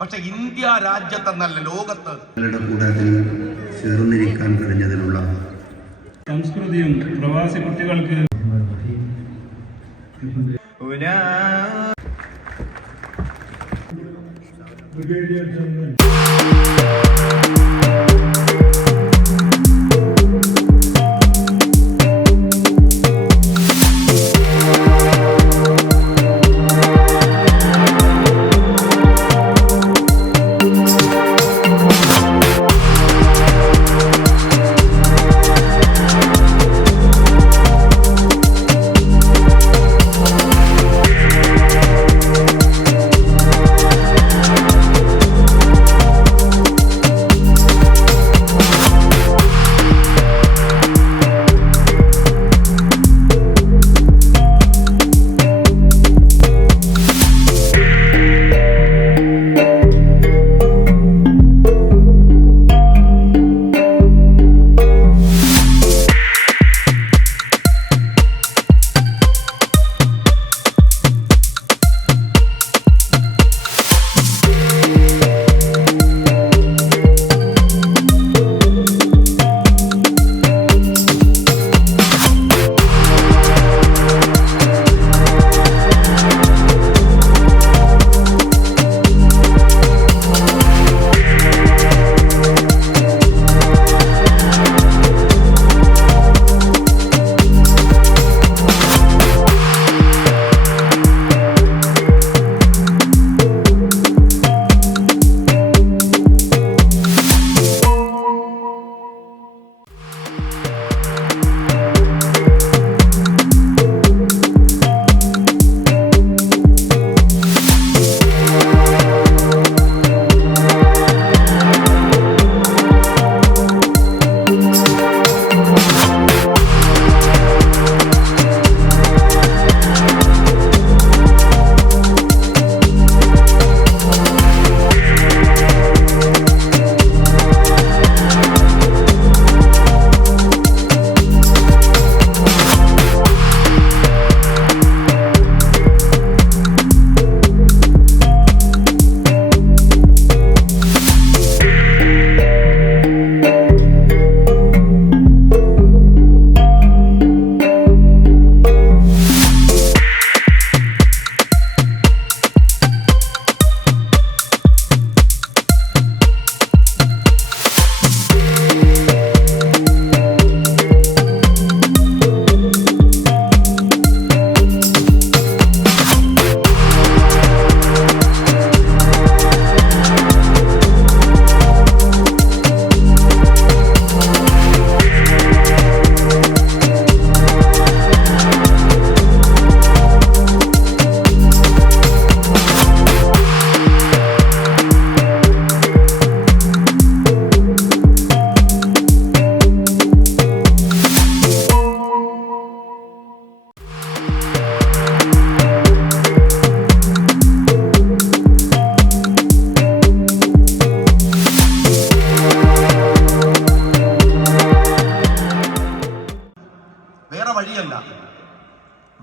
പക്ഷെ ഇന്ത്യ രാജ്യത്തെന്നല്ല ലോകത്ത് കൂടെ ചേർന്നിരിക്കാൻ കഴിഞ്ഞതിലുള്ള സംസ്കൃതിയും പ്രവാസി കുട്ടികൾക്ക്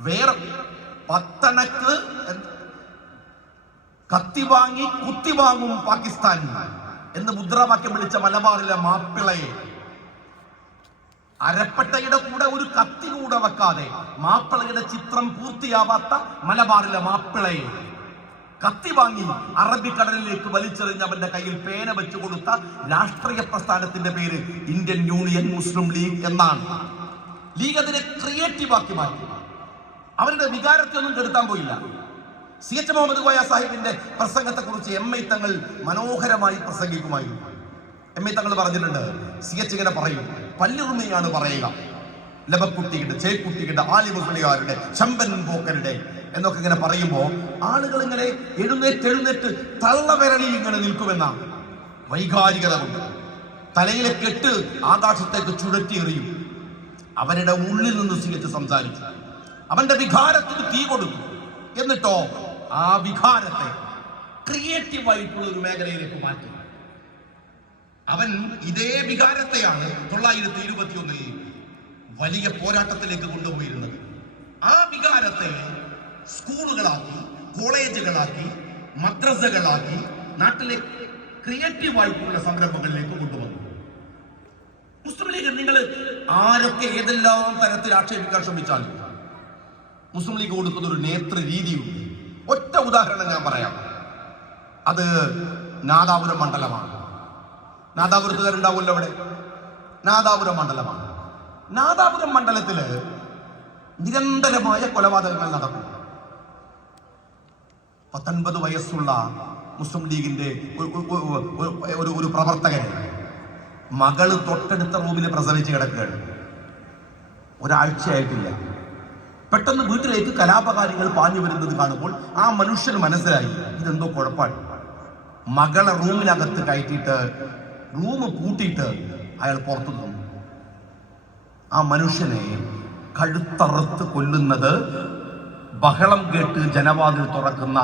വേറെ പത്തണക്ക് കത്തി വാങ്ങി കുത്തി വാങ്ങും പാകിസ്ഥാൻ എന്ന് മുദ്രാവാക്യം വിളിച്ച മലബാറിലെ മാപ്പിളയെ അരപ്പട്ടയുടെ കൂടെ ഒരു കത്തി കൂടെ വെക്കാതെ മാപ്പിളയുടെ ചിത്രം പൂർത്തിയാവാത്ത മലബാറിലെ മാപ്പിളയെ കത്തി വാങ്ങി അറബിക്കടലിലേക്ക് വലിച്ചെറിഞ്ഞവന്റെ കയ്യിൽ പേന വെച്ചു കൊടുത്ത രാഷ്ട്രീയ പ്രസ്ഥാനത്തിന്റെ പേര് ഇന്ത്യൻ യൂണിയൻ മുസ്ലിം ലീഗ് എന്നാണ്. ലീഗ് അതിനെ ക്രിയേറ്റീവാക്കി മാറ്റി. അവരുടെ വികാരത്തെ ഒന്നും കെടുത്താൻ പോയില്ല. CH മുഹമ്മദ് കോയ സാഹിബിന്റെ പ്രസംഗത്തെ കുറിച്ച് MI തങ്ങൾ മനോഹരമായി പ്രസംഗിക്കുമായിരുന്നു. MI തങ്ങൾ പറഞ്ഞിട്ടുണ്ട്, CH ഇങ്ങനെ പറയും, പല്ലുറുമയാണ് പറയുക, ലബക്കുട്ടിയുടെ, ചേക്കുട്ടിയുടെ, ആലിമുസ്ലിയാരുടെ, ശമ്പൻ പോക്കരുടെ എന്നൊക്കെ ഇങ്ങനെ പറയുമ്പോ ആളുകൾ ഇങ്ങനെ എഴുന്നേറ്റ് തള്ളവിരളി ഇങ്ങനെ നിൽക്കുമെന്നാണ്. വൈകാരികത കൊണ്ട് തലയിലെ കെട്ട് ആകാശത്തേക്ക് ചുഴറ്റിയെറിയും. അവരുടെ ഉള്ളിൽ നിന്ന് CH സംസാരിച്ചു. അവന്റെ വികാരത്തിന് തീ കൊടുത്തു. എന്നിട്ടോ ആ വികാരത്തെ ക്രിയേറ്റീവായിട്ടുള്ള ഒരു മേഖലയിലേക്ക് മാറ്റി. അവൻ ഇതേ വികാരത്തെയാണ് 921 വലിയ പോരാട്ടത്തിലേക്ക് കൊണ്ടുപോയിരുന്നത്. ആ വികാരത്തെ സ്കൂളുകളാക്കി, കോളേജുകളാക്കി, മദ്രസകളാക്കി, നാട്ടിലെ ക്രിയേറ്റീവായിട്ടുള്ള സംരംഭങ്ങളിലേക്ക് കൊണ്ടുവന്നു. മുസ്ലിം ലീഗ് നിങ്ങൾ ആരൊക്കെ ഏതെല്ലാം തരത്തിൽ ആക്ഷേപിക്കാൻ ശ്രമിച്ചാലും മുസ്ലിം ലീഗ് കൊടുക്കുന്ന ഒരു നേതൃ രീതിയുണ്ട്. ഒറ്റ ഉദാഹരണം ഞാൻ പറയാം. അത് നാദാപുരം മണ്ഡലമാണ്. നാദാപുരത്തുകാരുണ്ടാവുമല്ലോ അവിടെ. നാദാപുരം മണ്ഡലമാണ്. നാദാപുരം മണ്ഡലത്തില് നിരന്തരമായ കൊലപാതകങ്ങൾ നടക്കും. 19 വയസ്സുള്ള മുസ്ലിം ലീഗിന്റെ ഒരു പ്രവർത്തകനെ മകള് തൊട്ടടുത്ത റൂമിൽ പ്രസവിച്ച് കിടക്കുകയാണ്. ഒരാഴ്ചയായിട്ടില്ല. പെട്ടെന്ന് വീട്ടിലേക്ക് കലാപകാരികൾ പാഞ്ഞു വരുന്നത് കാണുമ്പോൾ ആ മനുഷ്യന് മനസ്സിലായി ഇതെന്തോ കുഴപ്പമാണ്. മകളെ റൂമിനകത്ത് കയറ്റിയിട്ട് റൂം പൂട്ടിയിട്ട് അയാൾ പുറത്തു നിന്നു. ആ മനുഷ്യനെ കഴുത്തറുത്ത് കൊല്ലുന്നത് ബഹളം കേട്ട് ജനവാതിൽ തുറക്കുന്ന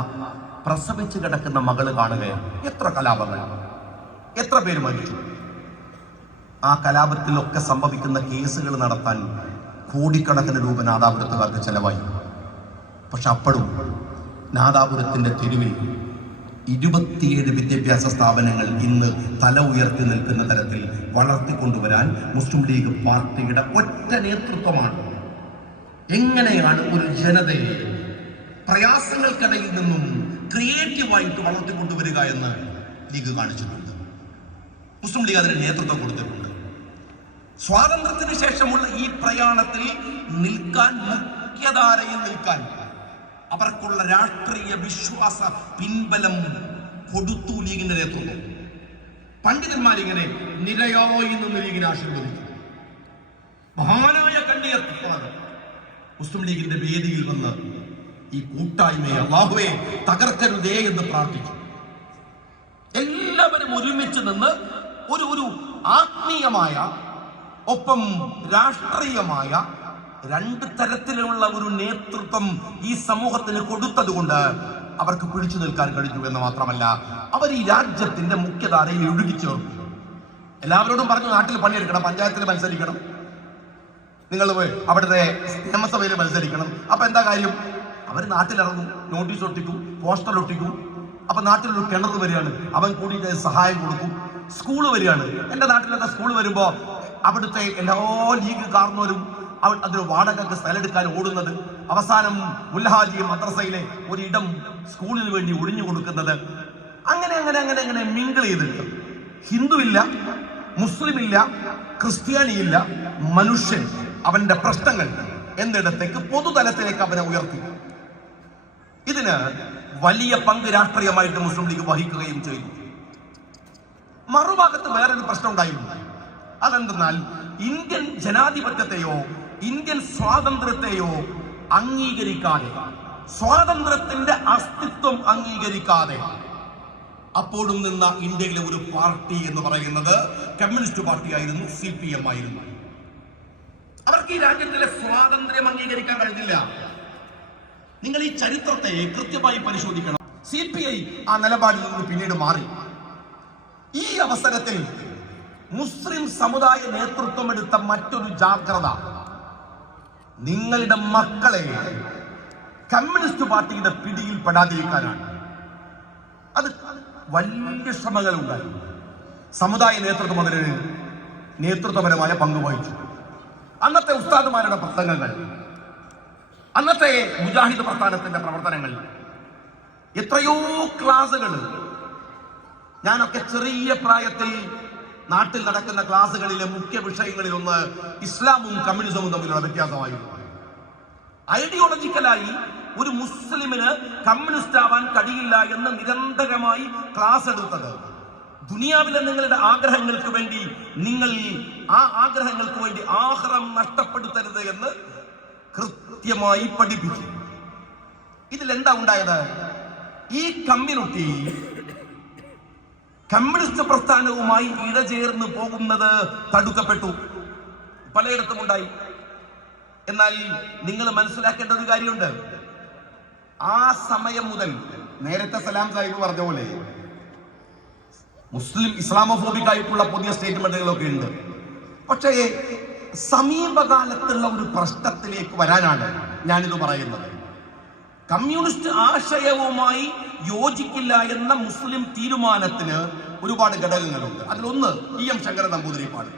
പ്രസവിച്ച് കിടക്കുന്ന മകള് കാണുകയാണ്. എത്ര കലാപങ്ങൾ, എത്ര പേര് മരിച്ചു. ആ കലാപത്തിലൊക്കെ സംഭവിക്കുന്ന കേസുകൾ നടത്താൻ കോടിക്കണക്കിന് രൂപ നാദാപുരത്തുകാർക്ക് ചെലവായി. പക്ഷെ അപ്പോഴും നാദാപുരത്തിന്റെ തെരുവിൽ 27 വിദ്യാഭ്യാസ സ്ഥാപനങ്ങൾ ഇന്ന് തല ഉയർത്തി നിൽക്കുന്ന തരത്തിൽ വളർത്തിക്കൊണ്ടുവരാൻ മുസ്ലിം ലീഗ് പാർട്ടിയുടെ ഒറ്റ നേതൃത്വമാണ്. എങ്ങനെയാണ് ഒരു ജനതയെ പ്രയാസങ്ങൾക്കിടയിൽ നിന്നും ക്രിയേറ്റീവായിട്ട് വളർത്തിക്കൊണ്ടുവരിക എന്ന് ലീഗ് കാണിച്ചിട്ടുണ്ട്. മുസ്ലിം ലീഗ് അതിന് നേതൃത്വം കൊടുത്തിട്ടുണ്ട്. സ്വാതന്ത്ര്യത്തിന് ശേഷമുള്ള ഈ പ്രയാണത്തിൽ നിൽക്കാൻ, മുഖ്യധാരയിൽ നിൽക്കാൻ അവർക്കുള്ള രാഷ്ട്രീയ വിശ്വാസ പിൻബലം കൊടുത്തു ലീഗിന്റെ നേതൃത്വം. പണ്ഡിതന്മാരിങ്ങനെ നിരയായി നിന്ന് ലീഗിനെ ആശീർവദിച്ചു. മഹാനായ കണ്ണിയത്താണ് മുസ്ലിം ലീഗിന്റെ വേദിയിൽ വന്ന് ഈ കൂട്ടായ്മയെ അല്ലാഹുവേ തകർക്കരുതേ എന്ന് പ്രാർത്ഥിച്ചു. എല്ലാവരും ഒരുമിച്ച് നിന്ന് ഒരു ആത്മീയമായ ഒപ്പം രാഷ്ട്രീയമായ 2 തരത്തിലുള്ള ഒരു നേതൃത്വം ഈ സമൂഹത്തിന് കൊടുത്തത് കൊണ്ട് അവർക്ക് പിടിച്ചു നിൽക്കാൻ കഴിഞ്ഞു എന്ന് മാത്രമല്ല, അവർ ഈ രാജ്യത്തിന്റെ മുഖ്യധാരയിൽ ഒഴുകിച്ചേർന്നു. എല്ലാവരോടും പറഞ്ഞു നാട്ടിൽ പണിയെടുക്കണം, പഞ്ചായത്തിൽ മത്സരിക്കണം, നിങ്ങൾ അവിടുത്തെ നിയമസഭയിൽ മത്സരിക്കണം. അപ്പൊ എന്താ കാര്യം? അവർ നാട്ടിലിറങ്ങും, നോട്ടീസ് ഒട്ടിക്കും, പോസ്റ്റർ ഒട്ടിക്കും. അപ്പൊ നാട്ടിലൊരു കിണർ വരികയാണ്, അവൻ കൂടി സഹായം കൊടുക്കും. സ്കൂള് വരികയാണ്, എന്റെ നാട്ടിലൊക്കെ സ്കൂൾ വരുമ്പോ അവിടുത്തെ എല്ലാ ലീഗ് കാരണവരും അതിന് വാടകയ്ക്ക് സ്ഥലമെടുക്കാൻ ഓടുന്നത്, അവസാനം മുല്ലഹാജി മദ്രസയിലെ ഒരിടം സ്കൂളിന് വേണ്ടി ഒഴിഞ്ഞു കൊടുക്കുന്നത്, അങ്ങനെ അങ്ങനെ അങ്ങനെ അങ്ങനെ മിങ്കിൾ ചെയ്തിട്ട് ഹിന്ദുവില്ല, മുസ്ലിമില്ല, ക്രിസ്ത്യാനിയില്ല, മനുഷ്യൻ അവന്റെ പ്രശ്നങ്ങൾ എന്നിടത്തേക്ക് പൊതുതലത്തിലേക്ക് അവനെ ഉയർത്തി. ഇതിന് വലിയ പങ്ക് രാഷ്ട്രീയമായിട്ട് മുസ്ലിം ലീഗ് വഹിക്കുകയും ചെയ്തു. മറുഭാഗത്ത് വേറൊരു പ്രശ്നം ഉണ്ടായിരുന്നു. അതെന്തെന്നാൽ ഇന്ത്യൻ ജനാധിപത്യത്തെയോ ഇന്ത്യൻ സ്വാതന്ത്ര്യത്തെയോ അംഗീകരിക്കാതെ, സ്വാതന്ത്ര്യത്തിന്റെ അസ്തിത്വം അംഗീകരിക്കാതെ അപ്പോഴും നിന്ന ഇന്ത്യയിലെ ഒരു പാർട്ടി എന്ന് പറയുന്നത് കമ്മ്യൂണിസ്റ്റ് പാർട്ടി ആയിരുന്നു, CPM ആയിരുന്നു. അവർക്ക് ഈ രാജ്യത്തിലെ സ്വാതന്ത്ര്യം അംഗീകരിക്കാൻ കഴിഞ്ഞില്ല. നിങ്ങൾ ഈ ചരിത്രത്തെ കൃത്യമായി പരിശോധിക്കണം. CPI ആ നിലപാടിൽ നിന്ന് പിന്നീട് മാറി. ഈ അവസരത്തിൽ മുസ്ലിം സമുദായ നേതൃത്വം എടുത്ത മറ്റൊരു ജാഗ്രത, നിങ്ങളുടെ മക്കളെ കമ്മ്യൂണിസ്റ്റ് പാർട്ടിയുടെ പിടിയിൽ പെടാതിരിക്കാനാണ്. അത് വലിയ ശ്രമങ്ങൾ ഉണ്ടായി. സമുദായ നേതൃത്വം അതിന് നേതൃത്വപരമായ പങ്ക് വഹിച്ചു. അന്നത്തെ ഉസ്താദുമാരുടെ പ്രസംഗങ്ങൾ, അന്നത്തെ മുജാഹിദ് പ്രസ്ഥാനത്തിന്റെ പ്രവർത്തനങ്ങൾ, എത്രയോ ക്ലാസുകൾ, ഞാനൊക്കെ ചെറിയ പ്രായത്തിൽ നാട്ടിൽ നടക്കുന്ന ക്ലാസുകളിലെ മുഖ്യ വിഷയങ്ങളിൽ ഒന്ന് ഇസ്ലാമും കമ്മ്യൂണിസവും തമ്മിലുള്ള വ്യത്യാസമായിരുന്നു. ഐഡിയോളജിക്കലായി ഒരു മുസ്ലിമിന് കമ്മ്യൂണിസ്റ്റ് ആവാൻ കഴിയില്ല എന്ന് നിരന്തരമായി ക്ലാസ് എടുത്തത്, ദുനിയാവിലെ നിങ്ങളുടെ ആഗ്രഹങ്ങൾക്ക് വേണ്ടി നിങ്ങൾ ആ ആഗ്രഹങ്ങൾക്ക് വേണ്ടി ആഖിറം നഷ്ടപ്പെടുത്തരുത് എന്ന് കൃത്യമായി പഠിപ്പിച്ചു. ഇതിലെന്താ ഉണ്ടായത്? ഈ കമ്മ്യൂണിറ്റി കമ്മ്യൂണിസ്റ്റ് പ്രസ്ഥാനവുമായി ഇഴചേർന്ന് പോകുന്നത് തടുക്കപ്പെട്ടു. പലയിടത്തും ഉണ്ടായി. എന്നാൽ നിങ്ങൾ മനസ്സിലാക്കേണ്ട ഒരു കാര്യമുണ്ട്. ആ സമയം മുതൽ, നേരത്തെ സലാം സാഹിബ് പറഞ്ഞ പോലെ മുസ്ലിം ഇസ്ലാമോഫോബിക് ആയിട്ടുള്ള പുതിയ സ്റ്റേറ്റ്മെന്റുകളൊക്കെ ഉണ്ട്. പക്ഷേ സമീപകാലത്തുള്ള ഒരു പ്രശ്നത്തിലേക്ക് വരാനാണ് ഞാനിത് പറയുന്നത്. കമ്മ്യൂണിസ്റ്റ് ആശയവുമായി യോജിക്കില്ല എന്ന മുസ്ലിം തീരുമാനത്തിന് ഒരുപാട് ഘടകങ്ങളുണ്ട്. അതിലൊന്ന് എം ശങ്കരൻ നമ്പൂതിരിപ്പാട്.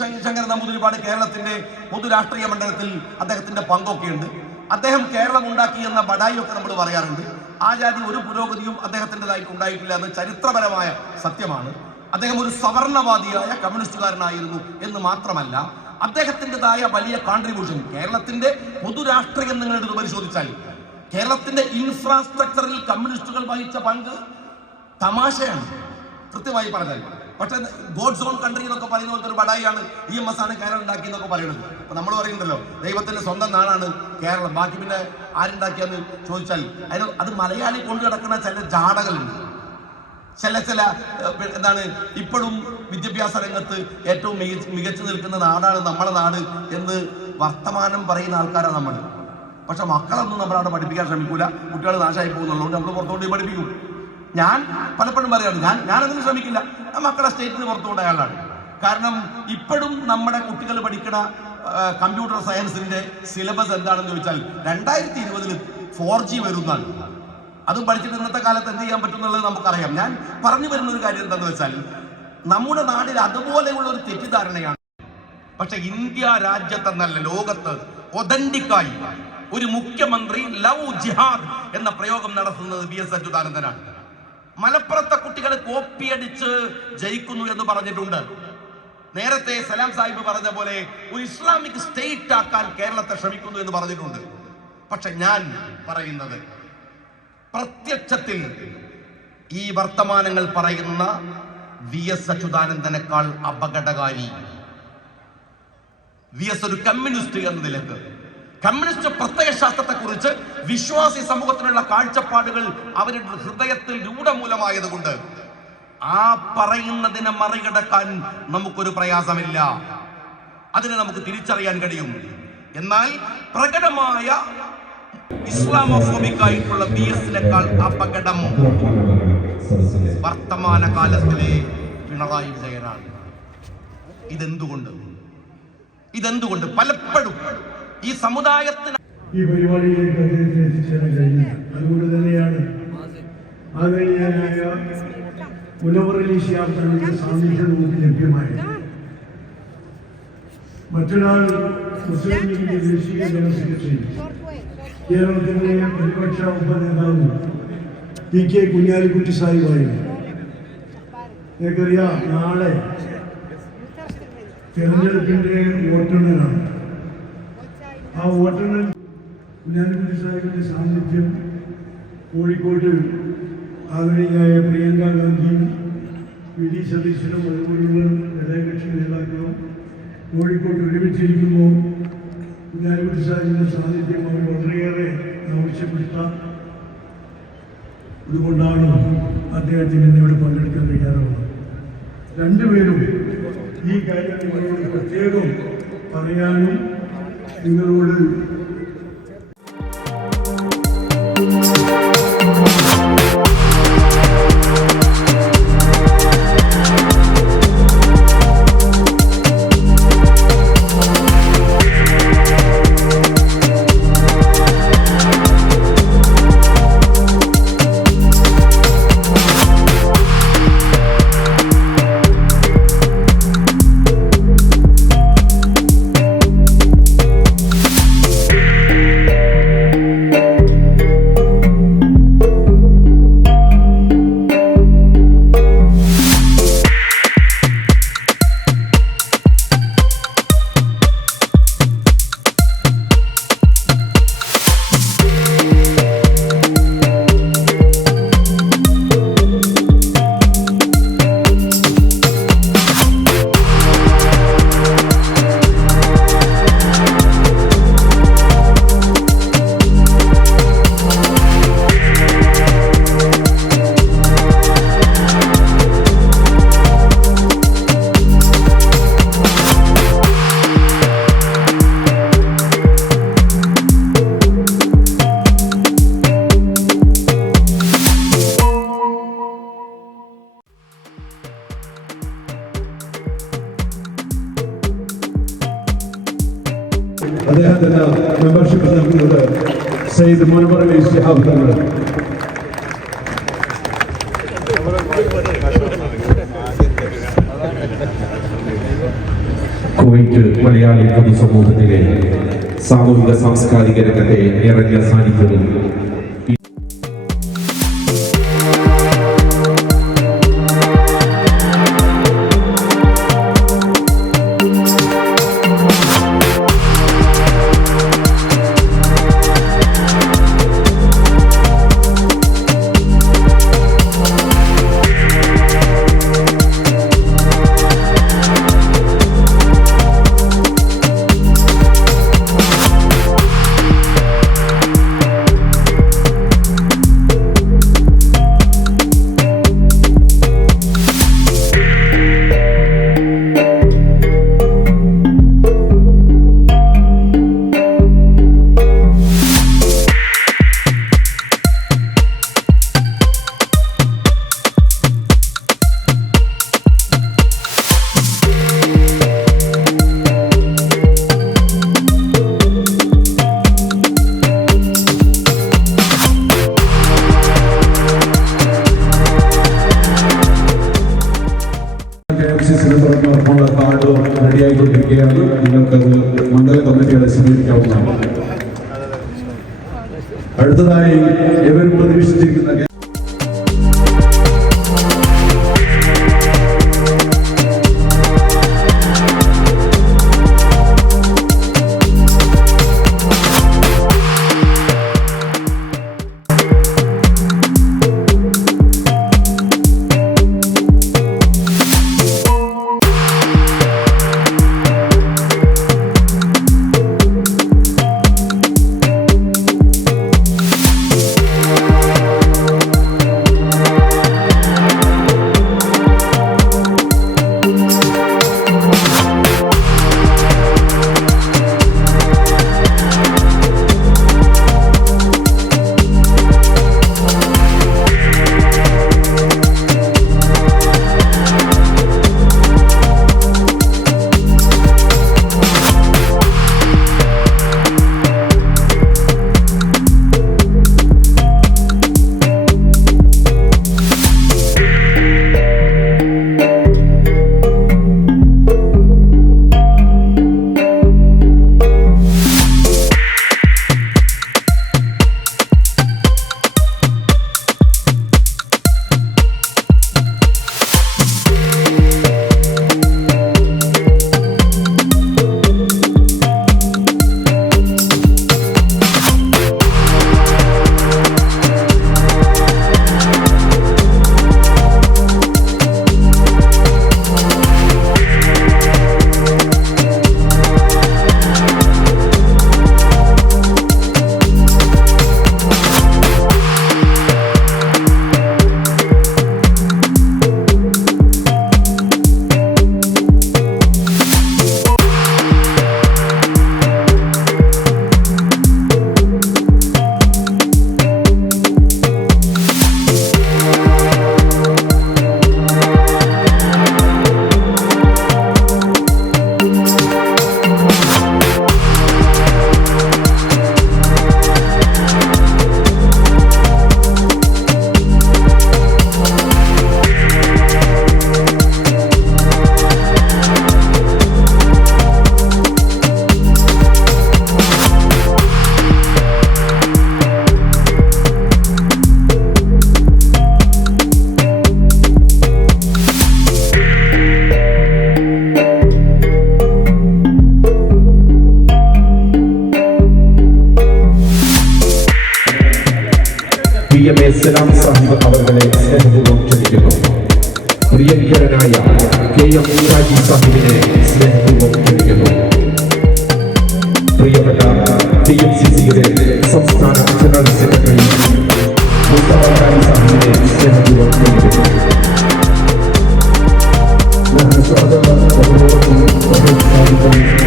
ശങ്കരൻ നമ്പൂതിരിപ്പാട് കേരളത്തിന്റെ പൊതുരാഷ്ട്രീയ മണ്ഡലത്തിൽ അദ്ദേഹത്തിന്റെ പങ്കൊക്കെയുണ്ട്. അദ്ദേഹം കേരളം ഉണ്ടാക്കി എന്ന ബഡായിയൊക്കെ നമ്മൾ പറയാറുണ്ട്. ആ ജാതി ഒരു പുരോഗതിയും അദ്ദേഹത്തിൻ്റെതായിട്ട് ഉണ്ടായിട്ടില്ല എന്ന് ചരിത്രപരമായ സത്യമാണ്. അദ്ദേഹം ഒരു സവർണവാദിയായ കമ്മ്യൂണിസ്റ്റുകാരനായിരുന്നു എന്ന് മാത്രമല്ല, അദ്ദേഹത്തിൻ്റെതായ വലിയ കോൺട്രിബ്യൂഷൻ കേരളത്തിന്റെ പൊതുരാഷ്ട്രീയം നിങ്ങൾ എടുത്ത് പരിശോധിച്ചാൽ കേരളത്തിന്റെ ഇൻഫ്രാസ്ട്രക്ചറിൽ കമ്മ്യൂണിസ്റ്റുകൾ വഹിച്ച പങ്ക് തമാശയാണ് കൃത്യമായി പറഞ്ഞാൽ. പക്ഷെ ഗോഡ്സ് ഓൺ കൺട്രി എന്നൊക്കെ പറയുന്ന പോലത്തെ ഒരു ബഡായിയാണ് EMS ആണ് കേരളം ഉണ്ടാക്കി എന്നൊക്കെ പറയുന്നത്. അപ്പൊ നമ്മൾ പറയുന്നുണ്ടല്ലോ ദൈവത്തിന്റെ സ്വന്തം നാടാണ് കേരളം, ബാക്കി പിന്നെ ആരുണ്ടാക്കിയെന്ന് ചോദിച്ചാൽ അത് മലയാളി കൊണ്ടു കിടക്കുന്ന ചില ജാടകളുണ്ട്. ചില എന്താണ് ഇപ്പോഴും വിദ്യാഭ്യാസ രംഗത്ത് ഏറ്റവും മികച്ചു നിൽക്കുന്ന നാടാണ് നമ്മുടെ നാട് എന്ന് വർത്തമാനം പറയുന്ന ആൾക്കാരാണ് നമ്മൾ. പക്ഷെ മക്കളൊന്നും നമ്മളവിടെ പഠിപ്പിക്കാൻ ശ്രമിക്കൂല. കുട്ടികൾ നാശമായി പോകുന്നുള്ളതുകൊണ്ട് നമ്മൾ പുറത്തോട്ട് പഠിപ്പിക്കും. ഞാൻ പലപ്പോഴും പറയാണ്, ഞാനതിന് ശ്രമിക്കില്ല. മക്കളെ സ്റ്റേറ്റിന് പുറത്തുകൊണ്ട് അയാളാണ്. കാരണം ഇപ്പോഴും നമ്മുടെ കുട്ടികൾ പഠിക്കുന്ന കമ്പ്യൂട്ടർ സയൻസിന്റെ സിലബസ് എന്താണെന്ന് ചോദിച്ചാൽ 2020 4G വരുന്നതാണ്. അതും പഠിച്ചിട്ട് ഇന്നത്തെ കാലത്ത് എന്ത് ചെയ്യാൻ പറ്റുന്നുള്ളത് നമുക്കറിയാം. ഞാൻ പറഞ്ഞു വരുന്ന ഒരു കാര്യം എന്താണെന്ന് വെച്ചാൽ നമ്മുടെ നാട്ടിൽ അതുപോലെയുള്ള ഒരു തെറ്റിദ്ധാരണയാണ്. പക്ഷെ ഇന്ത്യ രാജ്യത്തെന്നല്ല ലോകത്ത് ഒതന്റിക്കായി ഒരു മുഖ്യമന്ത്രി ലവ് ജിഹാദ് എന്ന പ്രയോഗം നടത്തുന്നത് VS അച്യുതാനന്ദനാണ്. മലപ്പുറത്തെ കുട്ടികൾ കോപ്പിയടിച്ച് ജയിക്കുന്നു എന്ന് പറഞ്ഞിട്ടുണ്ട്. നേരത്തെ സലാം സാഹിബ് പറഞ്ഞ പോലെ ഒരു ഇസ്ലാമിക് സ്റ്റേറ്റ് ആക്കാൻ കേരളത്തെ ശ്രമിക്കുന്നു എന്ന് പറഞ്ഞിട്ടുണ്ട്. പക്ഷെ ഞാൻ പറയുന്നത് പ്രത്യക്ഷത്തിൽ ഈ വർത്തമാനങ്ങൾ പറയുന്ന VS അച്യുതാനന്ദനേക്കാൾ അപകടകാരി VS ഒരു കമ്മ്യൂണിസ്റ്റ് എന്ന നിലക്ക് കമ്മ്യൂണിസ്റ്റ് പ്രത്യയശാസ്ത്രത്തെ കുറിച്ച് വിശ്വാസി സമൂഹത്തിനുള്ള കാഴ്ചപ്പാടുകൾ അവരുടെ ഹൃദയത്തിൽ രൂഢമൂലമായതുകൊണ്ട് ആ പറയുന്നതിനെ മറികടക്കാൻ നമുക്കൊരു പ്രയാസമില്ല. അതിനെ നമുക്ക് തിരിച്ചറിയാൻ കഴിയും. എന്നാൽ പ്രകടമായ ഇസ്ലാമോഫോബിക് ആയിട്ടുള്ള VSനേക്കാൾ അപകടം വർത്തമാന കാലത്തിലെ പിണറായി വിജയനാണ്. ഇതെന്തുകൊണ്ട് പലപ്പോഴും ഈ സമുദായത്തിന് ഈ പരിപാടിയിലേക്ക് അദ്ദേഹത്തിന് എത്തിച്ചേരാൻ കഴിഞ്ഞു. അതുകൊണ്ട് തന്നെയാണ് ആദരണീയനായ മുനവ്വർ അലി ശിഹാബ് തങ്ങളുടെ സാന്നിധ്യം നമുക്ക് ലഭ്യമായത്. മറ്റൊരാൾ മുസ്ലിം ലീഗിന്റെ ദേശീയ ജനറൽ സെക്രട്ടറി കേരളത്തിന്റെ പ്രതിപക്ഷ ഉപനേതാവ് PK കുഞ്ഞാലിക്കുട്ടി സാഹിബായിരുന്നു. നിങ്ങൾക്കറിയാം, നാളെ തെരഞ്ഞെടുപ്പിന്റെ വോട്ടെണ്ണലാണ്. ആ വോട്ടെണ്ണൽ കുഞ്ഞാലിക്കുട്ടി സാഹിബിന്റെ സാന്നിധ്യം കോഴിക്കോട്ട് ആദരണീയായ പ്രിയങ്ക ഗാന്ധിയും VD സതീശനും അതുപോലുള്ള ഘടകകക്ഷി നേതാക്കളും കോഴിക്കോട്ട് ഒരുമിച്ചിരിക്കുമ്പോൾ കുഞ്ഞാലിക്കുട്ടി സാഹിബിന്റെ സാന്നിധ്യം അവർ വളരെയേറെ ആവശ്യപ്പെടുത്താം. അതുകൊണ്ടാണ് അദ്ദേഹത്തിന് ഇന്നിവിടെ പങ്കെടുക്കാൻ കഴിയാറുള്ളത്. രണ്ടുപേരും ഈ കാര്യം നിങ്ങളോട് പ്രത്യേകം പറയാനും നിങ്ങളോട് മുൻപറ ശിഹാബ്ദങ്ങൾ കുവൈറ്റ് മലയാളി പൊതുസമൂഹത്തിലെ സാമൂഹിക സാംസ്കാരിക രംഗത്തെ നിറഞ്ഞ സാന്നിധ്യവും കാർഡ് റെഡിയായിക്കൊണ്ടിരിക്കുകയാണ്. നിങ്ങൾക്കത് മണ്ഡല കമ്മിറ്റികളെ സമീപിക്കാവുന്നതാണ്. അടുത്തതായി ഇവർ പ്രതീക്ഷിച്ചിരിക്കുന്ന സലാം സാഹിബ് അവരുടെ സ്നേഹപൂർവ്വം ക്ഷണിക്കുന്നു. പ്രിയങ്കരനായ KM മുറാജി സാഹിബിനെ സ്നേഹപൂർവ്വം ക്ഷണിക്കുന്നു. പ്രിയപ്പെട്ട TMCCയുടെ സംസ്ഥാന ജനറൽ സെക്രട്ടറി മുസ്തഫ ഖാൻ സാഹിബിനെ സ്നേഹപൂർവ്വം ക്ഷണിക്കുന്നു. نحن سعداء بحضوركم وحضور